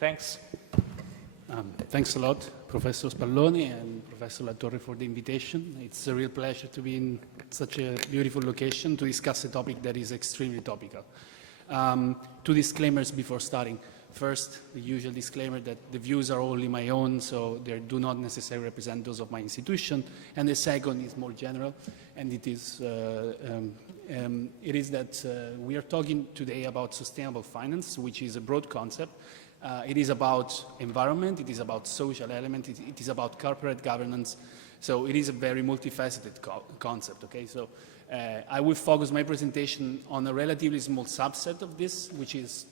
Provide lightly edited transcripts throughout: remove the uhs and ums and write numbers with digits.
Thanks. Thanks a lot, Professor Spalloni and Professor Latorre, for the invitation. It's a real pleasure to be in such a beautiful location to discuss a topic that is extremely topical. Two disclaimers before starting. First, the usual disclaimer that the views are only my own, so they do not necessarily represent those of my institution. And the second is more general, and it is that we are talking today about sustainable finance, which is a broad concept. It is about environment, it is about social element, it is about corporate governance. So it is a very multifaceted concept, okay? So I will focus my presentation on a relatively small subset of this, which is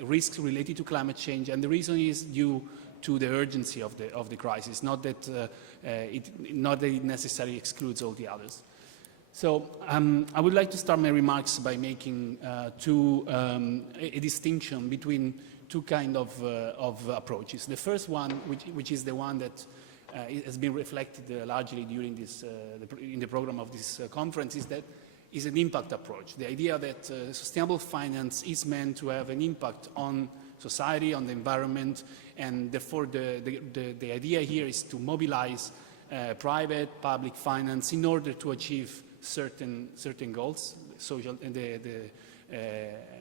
risks related to climate change, and the reason is due to the urgency of the crisis, not that it necessarily excludes all the others. So I would like to start my remarks by making a distinction between two kinds of approaches. The first one, which is the one that has been reflected largely during this in the program of this conference, is an impact approach. The idea that sustainable finance is meant to have an impact on society, on the environment, and therefore the idea here is to mobilize private, public finance in order to achieve certain goals, social and the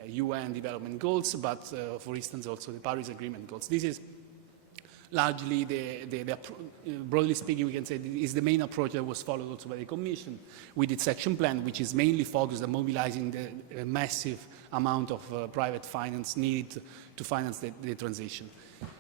UN development goals, but for instance also the Paris Agreement goals. This is largely broadly speaking, we can say is the main approach that was followed also by the Commission with its action plan, which is mainly focused on mobilizing the massive amount of private finance needed to finance the transition.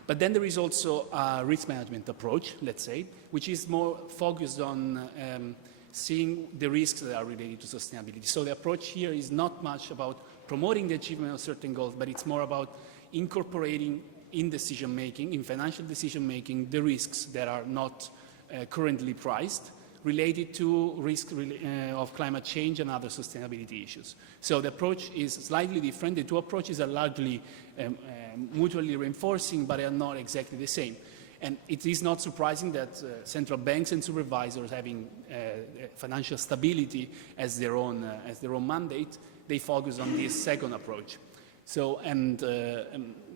But then there is also a risk management approach, let's say, which is more focused on seeing the risks that are related to sustainability. So the approach here is not much about promoting the achievement of certain goals, but it's more about incorporating in decision-making, in financial decision-making, the risks that are not currently priced related to risk of climate change and other sustainability issues. So the approach is slightly different. The two approaches are largely mutually reinforcing, but they are not exactly the same. And it is not surprising that central banks and supervisors having financial stability as their own mandate, they focus on this second approach. So,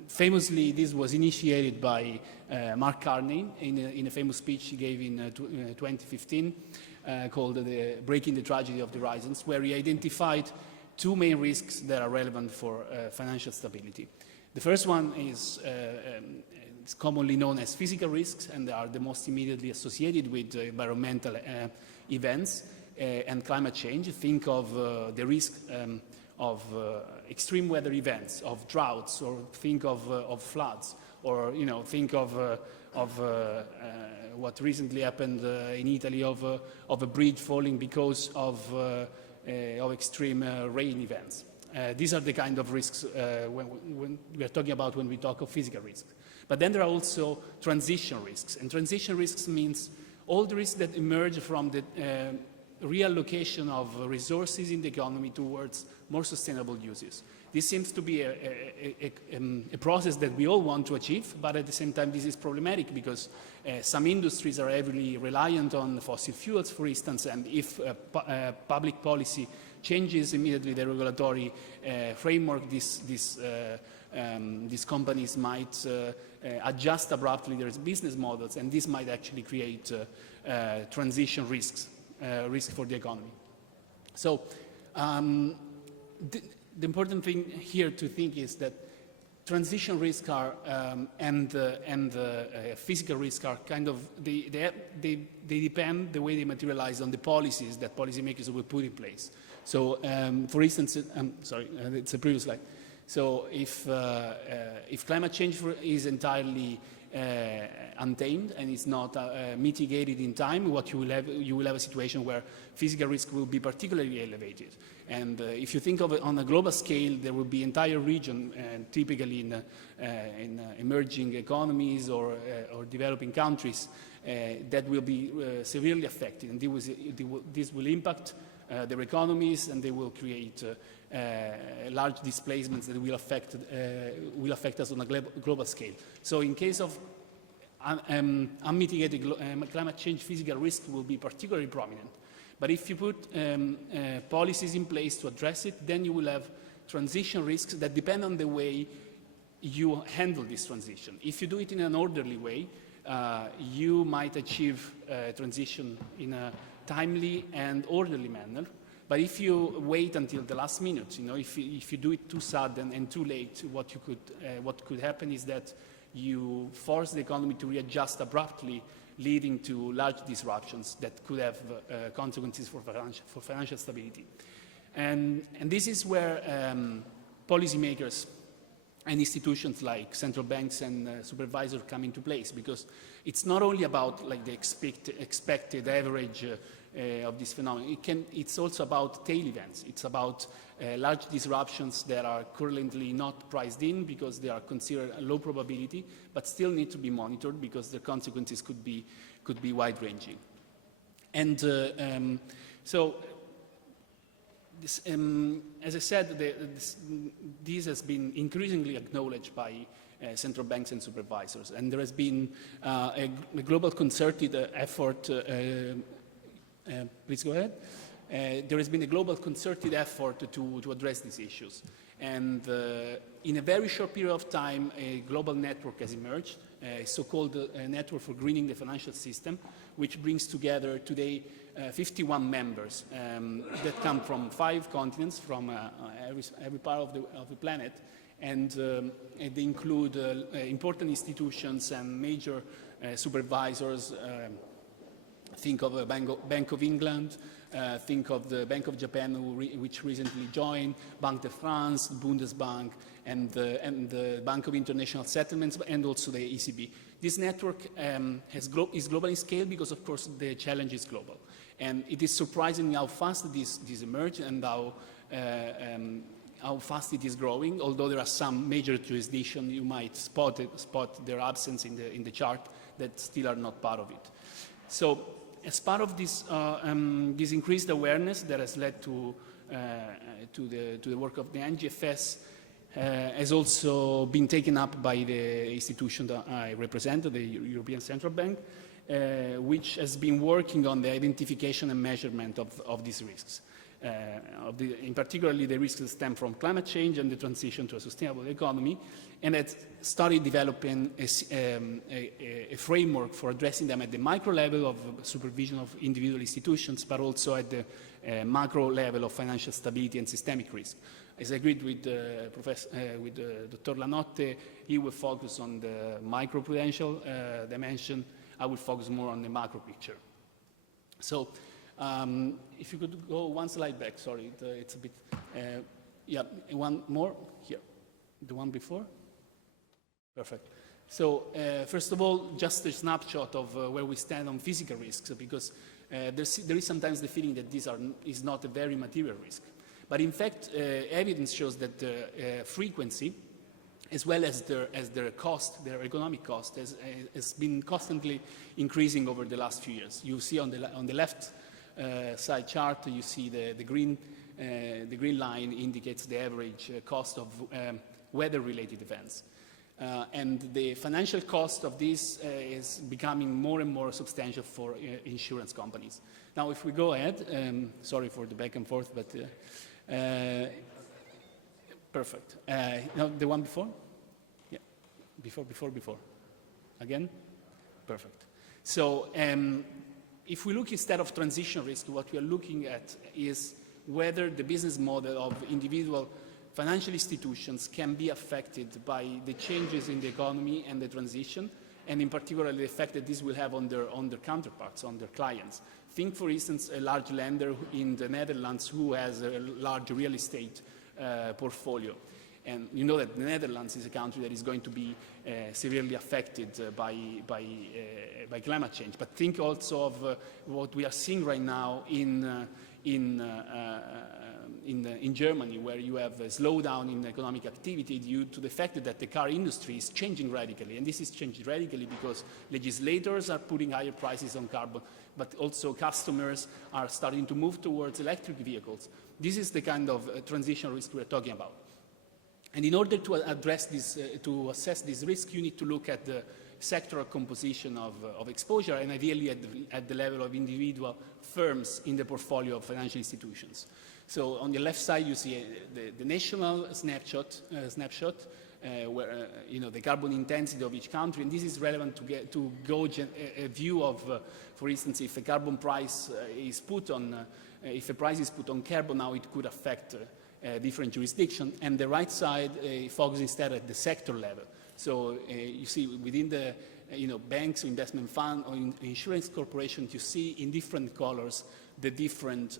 famously, this was initiated by Mark Carney in a famous speech he gave in 2015 called Breaking the Tragedy of the Horizons, where he identified two main risks that are relevant for financial stability. The first one is it's commonly known as physical risks, and they are the most immediately associated with environmental events and climate change. Think of the risk of extreme weather events, of droughts, or think of floods, or think of what recently happened in Italy of a bridge falling because of extreme rain events. These are the kind of risks when we are talking about when we talk of physical risks. But then there are also transition risks, and transition risks means all the risks that emerge from the reallocation of resources in the economy towards more sustainable uses. This seems to be a process that we all want to achieve, but at the same time this is problematic because some industries are heavily reliant on fossil fuels, for instance, and if public policy changes immediately the regulatory framework, these companies might adjust abruptly their business models, and this might actually create transition risks. Risk for the economy. So the important thing here to think is that transition risks are and physical risks are kind of they depend the way they materialize on the policies that policymakers will put in place. So for instance, sorry, it's a previous slide. So if climate change is entirely untamed and it's not mitigated in time, what you will have a situation where physical risk will be particularly elevated. And if you think of it on a global scale, there will be entire region, typically in emerging economies or developing countries, that will be severely affected, and this will impact their economies, and they will create large displacements that will affect us on a global scale. So in case of unmitigated climate change, physical risk will be particularly prominent. But if you put policies in place to address it, then you will have transition risks that depend on the way you handle this transition. If you do it in an orderly way, you might achieve transition in a timely and orderly manner. But if you wait until the last minute, if you do it too sudden and too late, what could happen is that you force the economy to readjust abruptly, leading to large disruptions that could have consequences for financial stability. And this is where policymakers and institutions like central banks and supervisors come into place, because it's not only about like the expected average of this phenomenon. It's also about tail events. It's about large disruptions that are currently not priced in because they are considered a low probability, but still need to be monitored because the consequences could be wide-ranging. And so this, as I said, this has been increasingly acknowledged by central banks and supervisors, and there has been a global concerted effort. Please go ahead. There has been a global concerted effort to address these issues. And in a very short period of time, a global network has emerged, a so-called Network for Greening the Financial System, which brings together today 51 members that come from 5 continents, from every part of the planet. And they include important institutions and major supervisors. Think of the Bank of England, think of the Bank of Japan, which recently joined, Banque de France, Bundesbank, and the Bank of International Settlements, and also the ECB. This network is global in scale because, of course, the challenge is global. And it is surprising how fast this emerged and how fast it is growing, although there are some major jurisdictions you might spot their absence in the chart that still are not part of it. So, as part of this increased awareness that has led to the work of the NGFS, has also been taken up by the institution that I represent, the European Central Bank, which has been working on the identification and measurement of these risks. In particularly the risks that stem from climate change and the transition to a sustainable economy, and has started developing a framework for addressing them at the micro level of supervision of individual institutions, but also at the macro level of financial stability and systemic risk. As I agreed with Dr. Lanotte, he will focus on the microprudential dimension. I will focus more on the macro picture. So, if you could go one slide back, sorry, it's a bit, yeah, one more, here, the one before. Perfect. So, first of all, just a snapshot of where we stand on physical risks, because there is sometimes the feeling that this is not a very material risk. But in fact, evidence shows that the frequency, as well as their cost, their economic cost, has been constantly increasing over the last few years. You see on the left side chart, you see the green line indicates the average cost of weather-related events. And the financial cost of this is becoming more and more substantial for insurance companies. Now, if we go ahead, sorry for the back and forth, but perfect. Now, the one before? Yeah, before. Again? Perfect. So, if we look instead of transition risk, what we are looking at is whether the business model of individual financial institutions can be affected by the changes in the economy and the transition, and in particular the effect that this will have on their counterparts, on their clients. Think, for instance, a large lender in the Netherlands who has a large real estate portfolio. And you know that the Netherlands is a country that is going to be severely affected by climate change. But think also of what we are seeing right now in Germany, where you have a slowdown in economic activity due to the fact that the car industry is changing radically. And this is changing radically because legislators are putting higher prices on carbon, but also customers are starting to move towards electric vehicles. This is the kind of transition risk we're talking about. And in order to address this, to assess this risk, you need to look at the sectoral composition of exposure, and ideally at the level of individual firms in the portfolio of financial institutions. So on the left side, you see the national snapshot the carbon intensity of each country, and this is relevant to gauge a view of, for instance, if a carbon price is put on, if a price is put on carbon, how it could affect different jurisdictions. And the right side focuses instead at the sector level. So you see within the banks, or investment fund, or insurance corporations, you see in different colors the different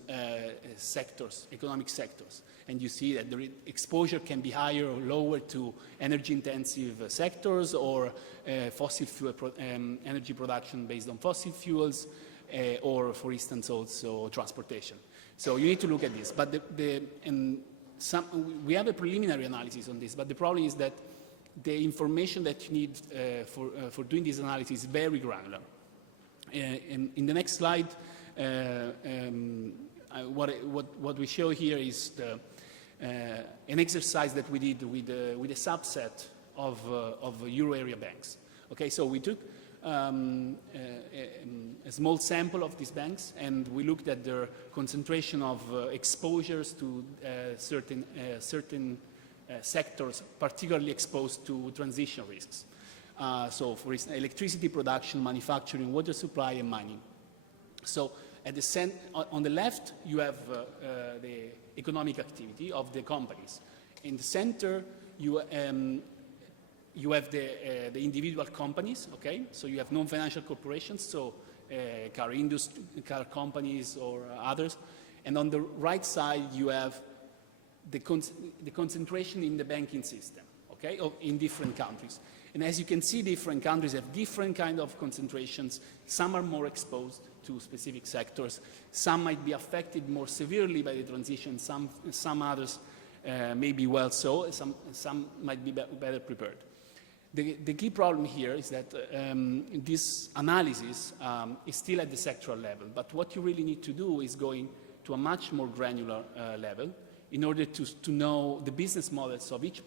sectors, economic sectors. And you see that the exposure can be higher or lower to energy-intensive sectors, or fossil fuel energy production based on fossil fuels, or, for instance, also transportation. So you need to look at this. But we have a preliminary analysis on this, but the problem is that the information that you need for doing this analysis is very granular. In the next slide, what we show here is an exercise that we did with a subset of euro area banks. Okay, so we took a small sample of these banks, and we looked at their concentration of exposures to certain sectors particularly exposed to transition risks. So, for instance, electricity production, manufacturing, water supply, and mining. So, on the left, you have the economic activity of the companies. In the center, you have the individual companies, okay? So you have non-financial corporations, so car companies or others. And on the right side, you have the concentration in the banking system, okay, in different countries. And as you can see, different countries have different kind of concentrations. Some are more exposed to specific sectors. Some might be affected more severely by the transition. Some others may be well so. Some might be better prepared. The key problem here is that this analysis is still at the sectoral level. But what you really need to do is going to a much more granular level in order to know the business models of each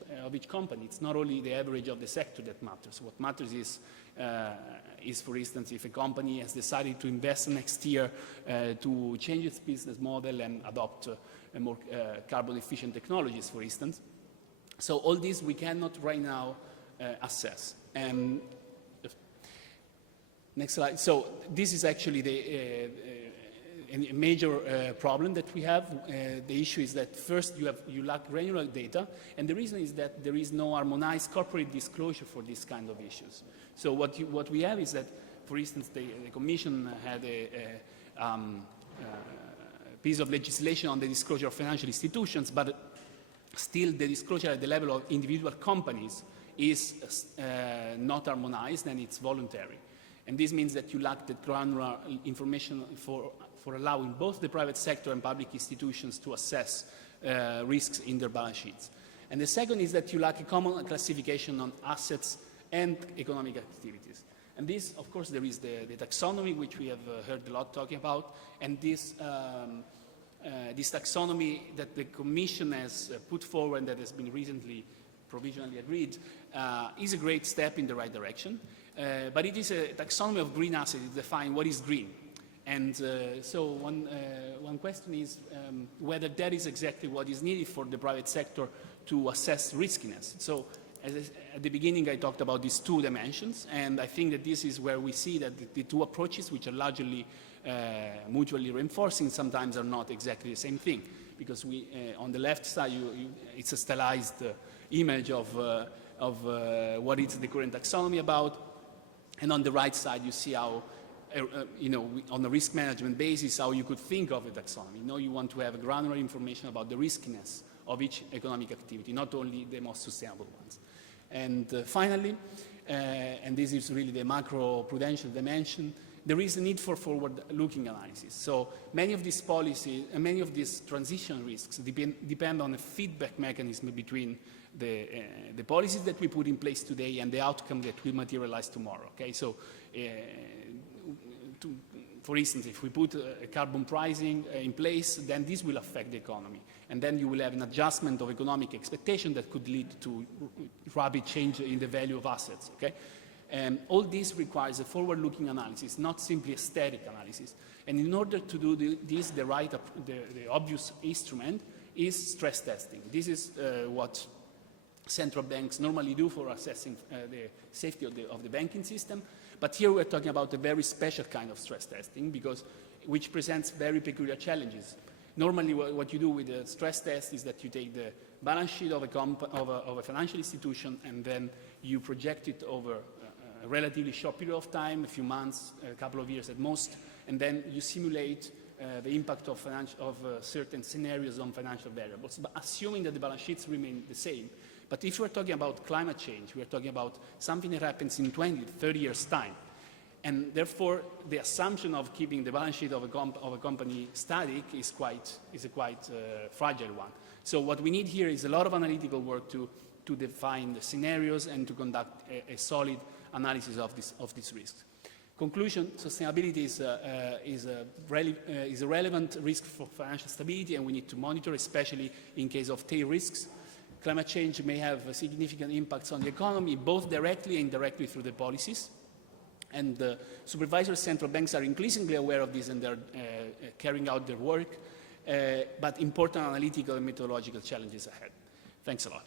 company. It's not only the average of the sector that matters. What matters is, for instance, if a company has decided to invest next year to change its business model and adopt more carbon-efficient technologies, for instance. So all this we cannot right now assess. Next slide. So this is actually a major problem that we have. The issue is that first you lack granular data, and the reason is that there is no harmonized corporate disclosure for this kind of issues. So what we have is that, for instance, the Commission had a piece of legislation on the disclosure of financial institutions, but still the disclosure at the level of individual companies is not harmonized, and it's voluntary. And this means that you lack the granular information for allowing both the private sector and public institutions to assess risks in their balance sheets. And the second is that you lack a common classification on assets and economic activities. And this, of course, there is the taxonomy, which we have heard a lot talking about, and this taxonomy that the Commission has put forward and that has been recently provisionally agreed is a great step in the right direction. But it is a taxonomy of green assets to define what is green. And so one question is whether that is exactly what is needed for the private sector to assess riskiness. So at the beginning, I talked about these two dimensions, and I think that this is where we see that the two approaches, which are largely mutually reinforcing, sometimes are not exactly the same thing. Because on the left side, it's a stylized image of what is the current taxonomy about, and on the right side, you see how on a risk management basis, how you could think of a taxonomy. You want to have granular information about the riskiness of each economic activity, not only the most sustainable ones. And finally, and this is really the macro-prudential dimension, there is a need for forward-looking analysis. So many of these policies, many of these transition risks depend on a feedback mechanism between the policies that we put in place today and the outcome that will materialize tomorrow. Okay, so for instance, if we put a carbon pricing in place, then this will affect the economy. And then you will have an adjustment of economic expectation that could lead to rapid change in the value of assets. Okay? All this requires a forward-looking analysis, not simply a static analysis. And in order to do this, the obvious instrument is stress testing. This is what central banks normally do for assessing the safety of the banking system. But here we're talking about a very special kind of stress testing which presents very peculiar challenges. Normally what you do with a stress test is that you take the balance sheet of a financial institution and then you project it over a relatively short period of time, a few months, a couple of years at most, and then you simulate the impact of certain scenarios on financial variables, but assuming that the balance sheets remain the same. But if we're talking about climate change, we're talking about something that happens in 20, 30 years' time. And therefore, the assumption of keeping the balance sheet of a company static is a quite fragile one. So what we need here is a lot of analytical work to define the scenarios and to conduct a solid analysis of these risks. Conclusion, sustainability is a relevant risk for financial stability, and we need to monitor, especially in case of tail risks. Climate change may have significant impacts on the economy, both directly and indirectly through the policies. And the supervisory central banks are increasingly aware of this and they're carrying out their work, but important analytical and methodological challenges ahead. Thanks a lot.